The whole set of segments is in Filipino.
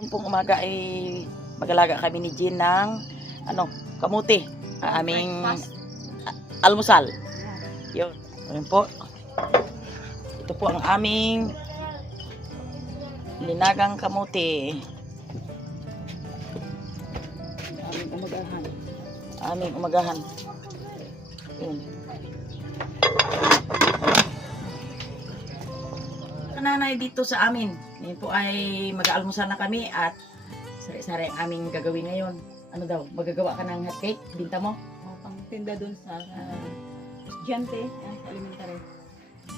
Yung pong umaga ay mag-alaga kami ni Jean ng kamuti, ang aming almusal. Yun. Ayun po. Ito po ang aming linagang kamuti. Aming umagahan. Aming umagahan. Yun. Nanay dito sa amin. Ngayon po ay mag-aalmusal na kami at sari-sari ang aming gagawin ngayon. Ano daw? Magagawa ka ng hot cake? Binta mo? Pang tinda dun sa estudyante, elementary.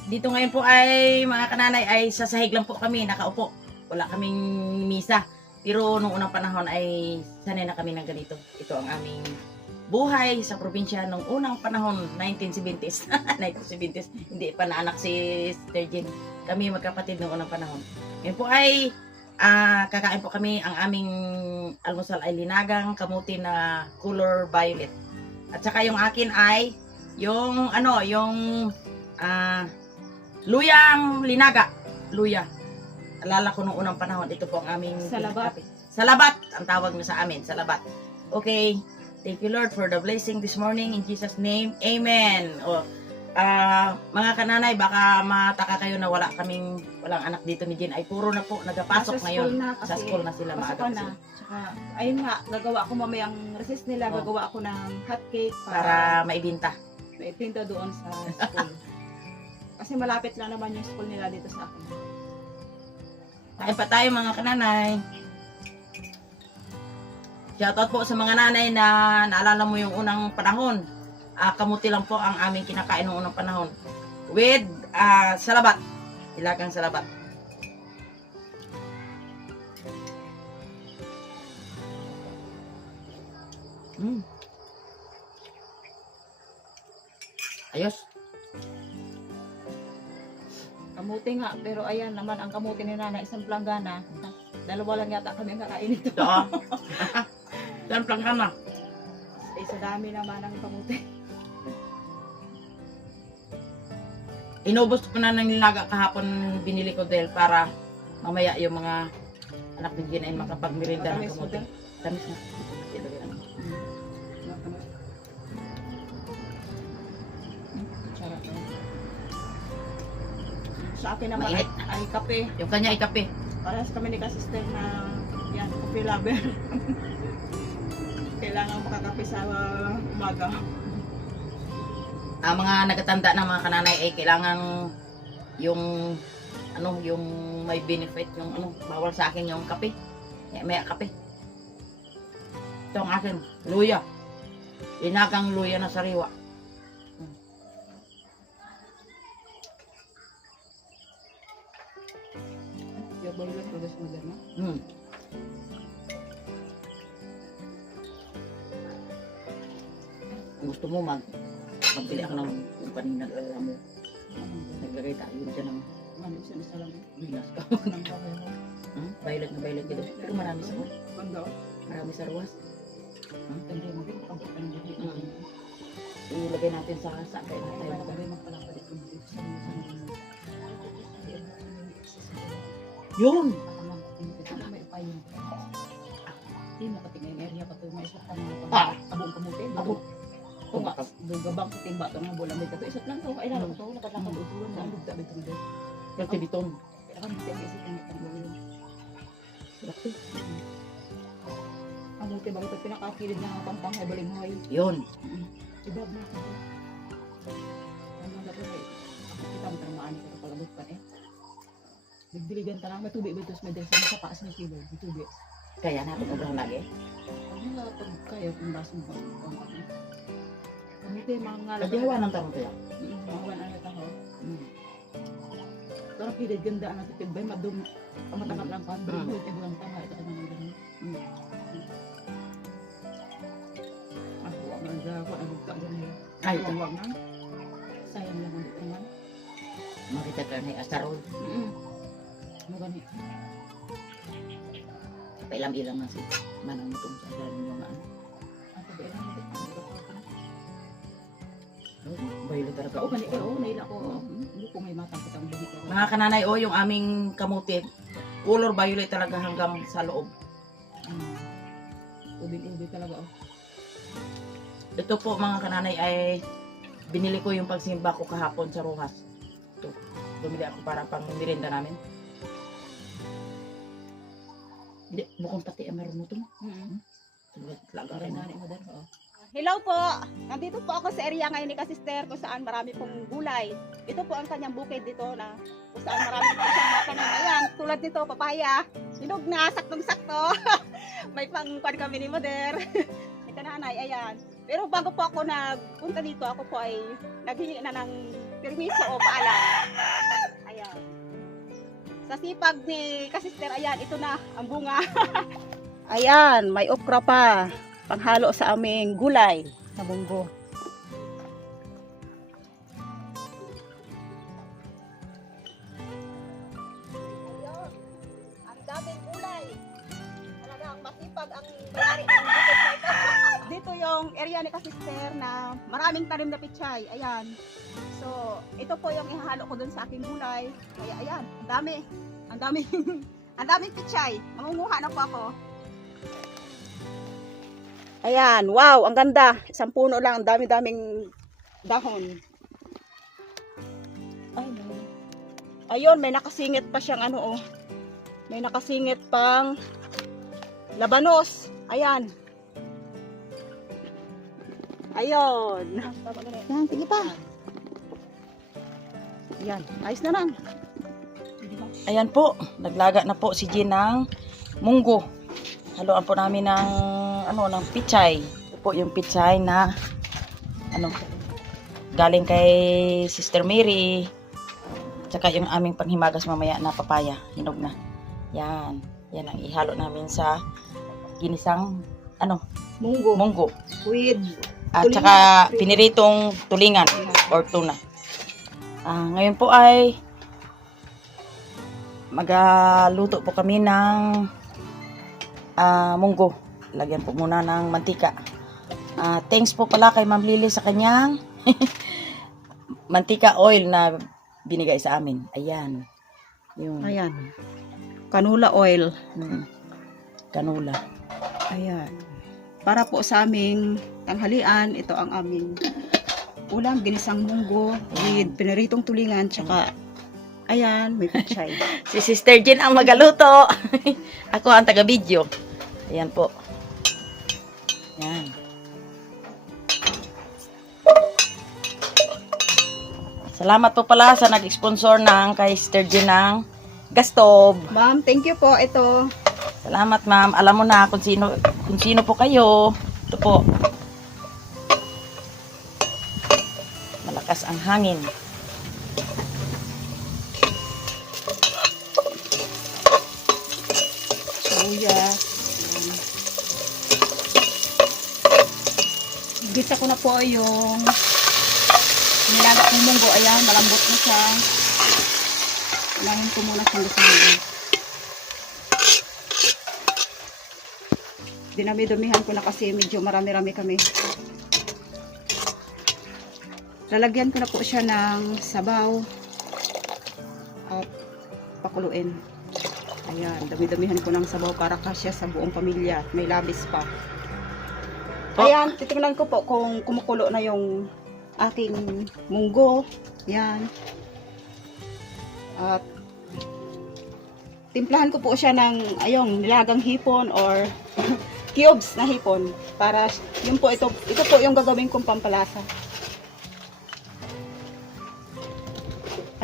Dito ngayon po ay mga kananay ay sa sahig lang po kami nakaupo. Wala kaming misa. Pero nung unang panahon ay sanay na kami ng ganito. Ito ang aming buhay sa probinsya nung unang panahon, 1970s. 1970s. Hindi pa naanak si Sister Jean. Kami magkapatid nung unang panahon. Ngayon po ay kakain po kami. Ang aming almusal ay linagang kamuti na color violet. At saka yung akin ay yung luyang linaga. Luya. Alala ko nung unang panahon, ito po ang aming Salabat. Salabat ang tawag nyo sa amin, salabat. Okay. Thank you Lord for the blessing this morning in Jesus name. Amen. Mga kananay, baka mataka kayo na walang anak dito ni Jean. Ay puro na po nagapasok ngayon. Sa school na sila maaga na. Tsaka, ayun nga, gagawa ako mamayang recess nila, gagawa ako ng hot cake para maibinta. Maipinta doon sa school. Kasi malapit lang naman yung school nila dito sa akin. Kain pa tayo mga kananay. Shoutout po sa mga nanay na naalala mo yung unang panahon. Kamuti lang po ang aming kinakain ng unang panahon. With salabat. Ilagang salabat. Ayos. Kamuti nga, pero ayan naman ang kamuti ni Nana, isang planggana. Dalawa lang yata kami kakain ito. Ito Dan plan ka na. Sa dami naman ang kamuti. Inubos ko na ng nilaga kahapon, binili ko dahil para mamaya yung mga anak ni Jean ay makapagmerinda ng kamuti. Tamis na. Sa akin naman Mainit. ay kape. Yung kanya ay kape. Parehas kami ni ka-sister na yan, coffee lover. Kailangan makakape sa umaga. Ang mga nagatanda na mga kananay ay kailangan yung yung may benefit, yung bawal sa akin yung kape. May kape. Ito ang akin, luya. Linagang luya na sariwa. Yung balat ko gusto mo na. Gusto mo magbili ako ng kumpaning nag-alala mo. Naglagay tayo dyan ng Ano siya na salam. bilas ka. Nang kaway mo. Violet na violet dito. Pero marami sa Banda. marami sa ruwas. Tanda mo din kapag ang gabi. Ilagay natin sa kaya na tayo. Para tayo magpalapalik ko dito sa Yun! may payo. Hindi mo katingin area pa ito. May isa pa abong kamuti. Abo. Tunga. Dugabang sa timba ito nga bulang dito. Isot lang ito. Kailangan ito. Nakatangkang utulan. Ang dugta dito dito. Kasi biton. Kailangan dito ang isip ng itang Laki. ang muti ba ito pinakakilid na pampang ay balinghoy. Yun. Ibab na ako. Ano na ito ay kita mo tamaan ito palabot pa eh. Nagdiligan ta lang may tubig ba ito sa medal sa paas ng kilo. May tubig. Kaya natin ubrang lagi. Ano nga pag kaya kung baso mo pa. Ang muti mga Kadihawa ng tarong tayo. mga wan ano taho. Pero kilid ganda ang natitibay madum matakat lang pa. Pero ito lang tama ito ka naman ganun. Wag man ako ang bugta ganun. Ay, Wag man. Sayang lang ang dito man. makita ka ni Astarol. Ano gani? Pailam-ilam na si Manang Mutong sa dalam yung Ang tabi lang dito. Violet talaga. Oo, naila ko. Hindi ko may matang kitang buhi ko. Mga kananay, yung aming kamuti, color violet talaga hanggang sa loob. Ubing-ubi talaga oh. Ito po mga kananay ay binili ko yung pagsimba ko kahapon sa Rojas. Ito, bumili ako para pang merienda namin. Hindi, bukong pati ay meron mo ito. Talaga rin na. Hello po! Nandito po ako sa area ngayon ni Kasister kung saan marami pong gulay. Ito po ang kanyang bukid dito na kung saan marami po siyang matanim. Ayan, tulad nito, papaya. Hinog na, saktong-sakto. May pangkuan kami ni Mother. May kananay, ayan. Pero bago po ako nagpunta dito, ako po ay naghingi na ng permiso o paalam. Ayan. Sa sipag ni Kasister, ayan, ito na ang bunga. Ayan, may okra pa. Panghalo sa aming gulay na munggo. Ayun, ang daming gulay. Talagang masipag ang may-ari ng bukid na ito. Dito yung area ni Kasister na maraming tanim na pichay. Ayan. So, ito po yung ihahalo ko dun sa aking gulay. Kaya ayan, ang dami. Ang daming, ang daming pichay. Mangunguha na po ako. Ayan, wow, ang ganda. Isang puno lang, ang dami-daming dahon. Ay, no. Ayun, may nakasingit pa siyang ano, oh. May nakasingit pang labanos. Ayan. Ayun. Yan, sige pa. Ayan, ayos na lang. Ayan po, naglaga na po si Jean ng munggo. Haluan po namin ng ng pichay. Ito po yung pichay na galing kay Sister Mary. Tsaka yung aming panghimagas mamaya na papaya, hinog na. Yan, yan ang ihalo namin sa ginisang munggo. With At saka piniritong tulingan or tuna. Ngayon po ay magaluto po kami ng munggo. Lagyan po muna ng mantika. Thanks po pala kay Ma'am Lily sa kanyang mantika oil na binigay sa amin. Ayan. Yung ayan. Canola oil. Canola. Ayan. Para po sa aming tanghalian, ito ang aming ulam, ginisang munggo with piniritong tulingan, tsaka ayan, may pichay. Si Sister Jean ang magaluto. Ako ang taga-video. Ayan po. Ayan. Salamat po pala sa nag-sponsor ng kay Sister Jean ng gastob. Ma'am, thank you po. Ito. Salamat ma'am. Alam mo na kung sino po kayo. Ito po. Malakas ang hangin. Luya. Gisa ko na po yung nilaga kong munggo. Ayan, malambot na siya. Kailangan ko muna siyang gasahin. Dinami-dumihan ko na kasi medyo marami-rami kami. Lalagyan ko na po siya ng sabaw at pakuluin. Ayan, dami-damihan ko ng sabaw para kasya sa buong pamilya. May labis pa. Ayan, titingnan ko po kung kumukulo na yung aking munggo. Ayan. At timplahan ko po siya ng ayong nilagang hipon or cubes na hipon para yun po ito po yung gagawin kong pampalasa.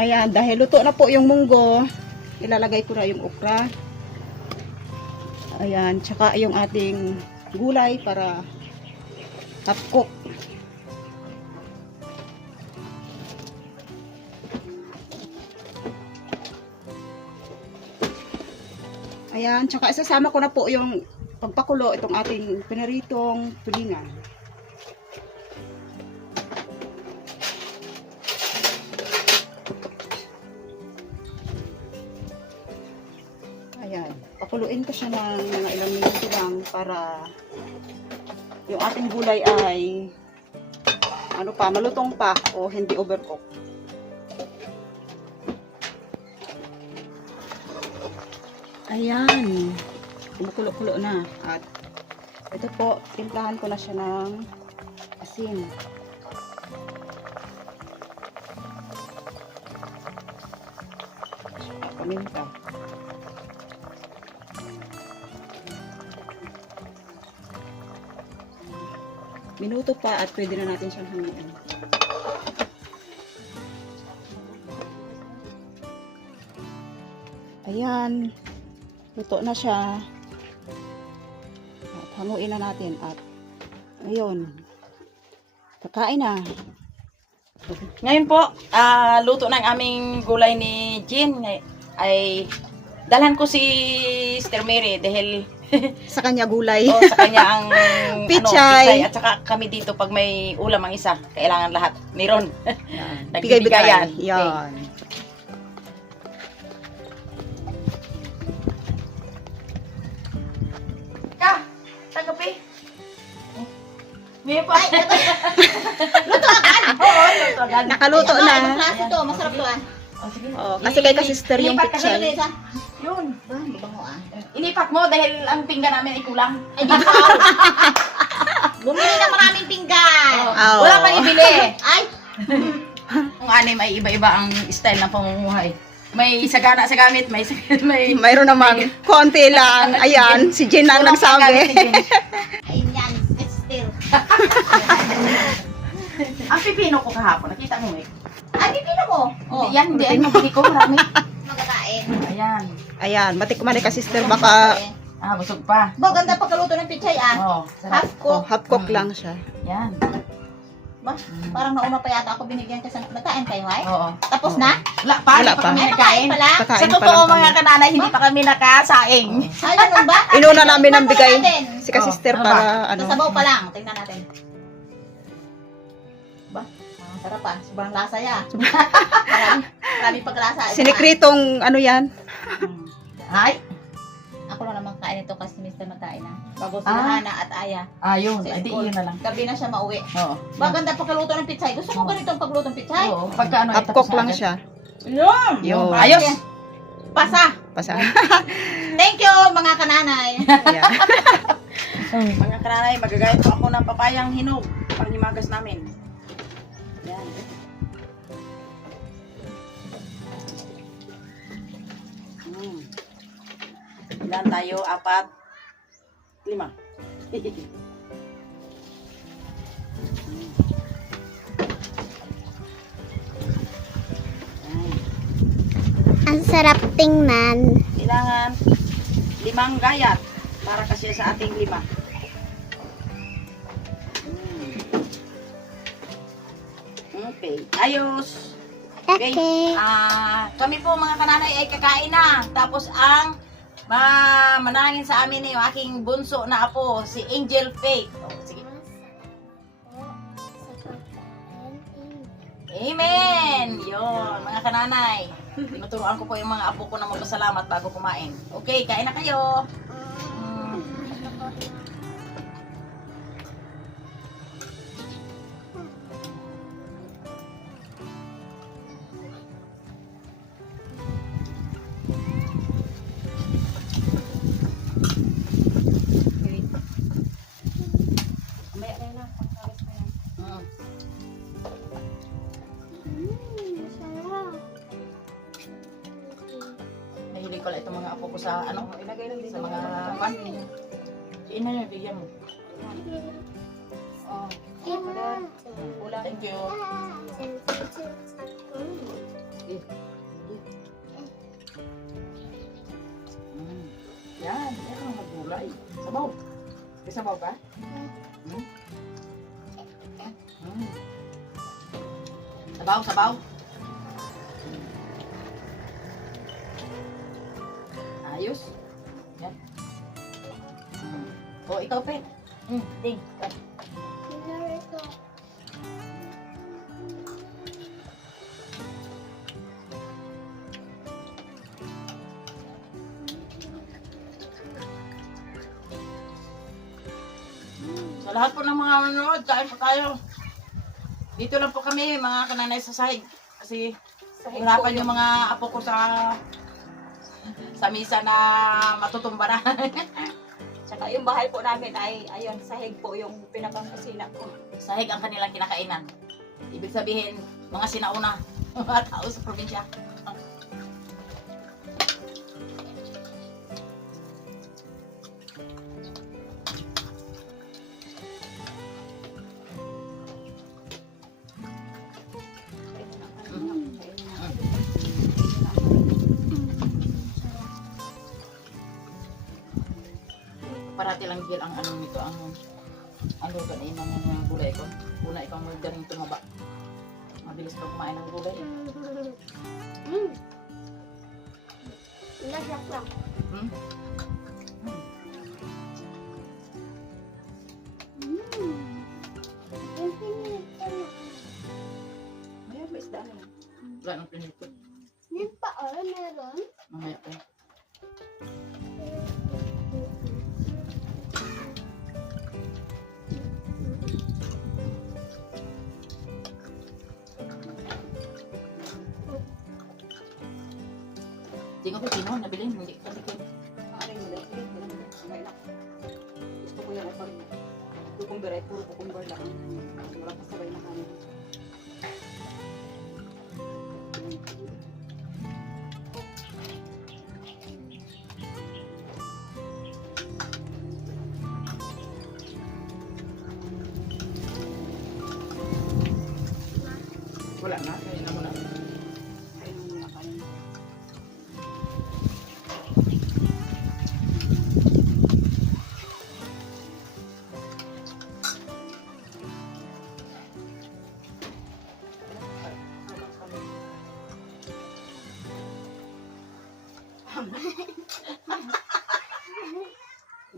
Ayan, dahil luto na po yung munggo, ilalagay ko na yung okra. Ayan, tsaka yung ating gulay para half cook. Ayan, tsaka isasama ko na po yung pagpakulo itong ating pinaritong tulingan. Ayan, pakuluin ko siya ng mga ilang minuto lang para yung ating gulay ay malutong pa o hindi overcook. Ayan. Kumukulo-kulo na. At ito po, timplahan ko na siya ng asin. At paminta. Minuto pa at pwede na natin siyang hangiin. Ayan. Luto na siya. At hanguin na natin. At ngayon, kakain na. Ngayon po, luto ng aming gulay ni Jean ay dalhan ko si Sister Mary dahil Sa kanya gulay. sa kanya ang Pichay. at saka kami dito pag may ulam ang isa, kailangan lahat meron. Yan. Nagbibigayan. Yan. Ka, tagapi. May pa. Luto agad. Oo, luto agad. Nakaluto na. Klase to, masarap to ah. Oh, sige. Oh, kasi kay ka-sister yung Ilipat ka pichay. na isa. Yun. Ba, di ba mo ah? Ilipat mo dahil ang pinggan namin ay kulang. Ay, di ba? Bumili ng maraming pinggan. Oh. Wala pang ibili. Ay, Ang anim ay iba-iba ang style ng pamumuhay. May sagana sa gamit, may Mayroon namang konti lang. Ayan, si Jen ang kulang sa gamit nagsabi. ni Jen. ayun yan, still. Ang pipino ko kahapon, nakita mo eh. Ay, pipino mo. Oh, Hindi ay mabili ko, marami. magkakain. Ayan. Ayan, matikman ni ka-sister baka Busog pa. Ba, ganda pagkaluto ng pichay ah. Oh, sarap. Half cook. half cook lang siya. Yan. Ba, parang nauna pa yata ako binigyan kasi nagkain kayo ay. Oo. Tapos na? Wala pa, Wala hindi pa pa. kami Ay, nagkain. nakain pala. Sa Kakain pa totoo lang mga kami. kananay, hindi pa kami nakasaing. Ay, ganun ba? Inuna namin ang bigay natin. si ka-sister Oh, para Sa ano. sabaw pa lang. Tingnan natin. Ba? Sarap ah. Sobrang lasa ya. Marami pagkalasa. Sinikritong ano yan. Ay, Ako na naman kain ito kasi Mr. nagkain na. Bago si Ah. Hana at Aya. ayun. Si Ay, di Nicole. yun na lang. Gabi na siya mauwi. Oo. Maganda pagkaluto ng pichay. Gusto mo ganito ang pagluto ng pichay? Oo. Pagka ano, Half cook lang siya. Yun. Yun. Ayos. Pasa! Pasa. Thank you mga kananay! Ayan. Mga kananay, magagayat po ako ng papayang hinog. Panghimagas namin. Yan. Ilan tayo? 4, 5. Ang sarap tingnan. Kailangan 5 gayat para kasi sa ating 5. Okay, ayos. Okay. Kami po mga kananay ay kakain na. Tapos ang manangin sa amin yung aking bunso na apo, si Angel Faith. Oh, sige. Amen! Yun, mga kananay. Tinuturuan ko po yung mga apo ko na magpasalamat bago kumain. Okay, kain na kayo. Mm. Mamaya na yun na, pangkalis na yan. Mm. Nahilig ko lang itong mga apo ko sa ano, ilagay lang sa mga pan. Ina niya, bigyan mo. Oh, Ulam. Thank you. Yan, yan ang magulay. Sabaw. May sabaw ka? Hmm? Sabaw, sabaw. Ayos. Yan. O, ikaw, Pe. Ting. Sa lahat po ng mga manonood, kain po tayo. Dito lang po kami, mga kananay sa sahig. Kasi hirapan yung mga apo ko sa sa misa na matutumba na. Tsaka yung bahay po namin ay, ayun, sahig po yung pinakangkusina ko. Sahig ang kanilang kinakainan. Ibig sabihin, mga sinauna, mga tao sa probinsya. Parati lang gil ang ano nito, ang ano ganun ng gulay ko. Una ikaw mo galing tumaba. Mabilis pa kumain ng gulay. Nasyak lang. Hmm? Ayan, may isda na yan. Wala nang pinito. Yung pa, meron. Mamaya pa. Hindi ko pino, nabili, hindi ko palikin. Ano yung mali? Sige, may nak. Gusto ko yan ay pag cucumber ay puro cucumber lang. Wala pa sabay na kanin. Wala na, kaya na muna. Ayun yung mga kanin.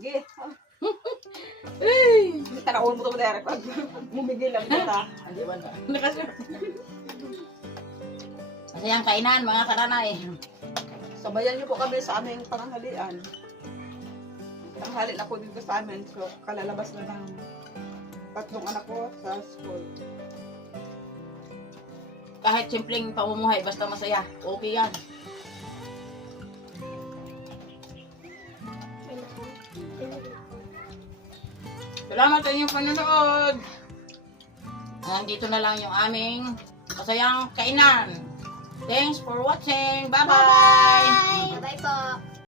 Sige. Tanaon mo ito mo dahil pag bumigil lang kita. Hindi ba na? Nakasya. Masayang kainan, mga karanay. Sabayan niyo po kami sa aming pananghalian. Tanghali na po dito sa amin. So, kalalabas na ng 3 anak ko sa school. Kahit simpleng pamumuhay, basta masaya. Okay yan. Salamat sa inyong panonood. Nandito na lang yung aming masayang kainan. Thanks for watching. Bye-bye! Bye po.